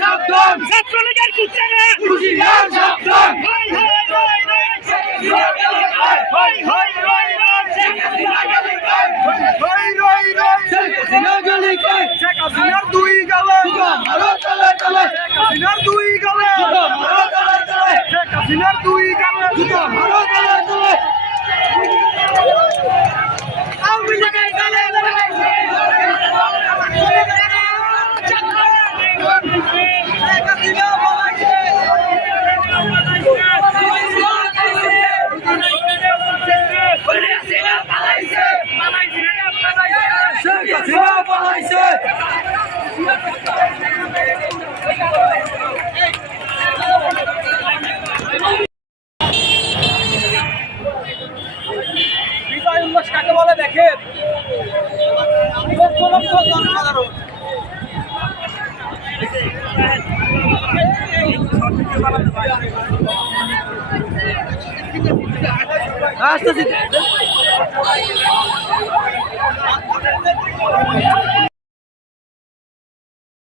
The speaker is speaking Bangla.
সাবধান। ছাত্রলীগের কুচেরা হুঁশিয়ার সাবধান। দুই গালে। দুই গালে। দুই গালে। হাসিনা পালাইছে বিজয় উল্লাস কাকে বলে দেখেন লক্ষ লক্ষ জনসাধারণ Let me go.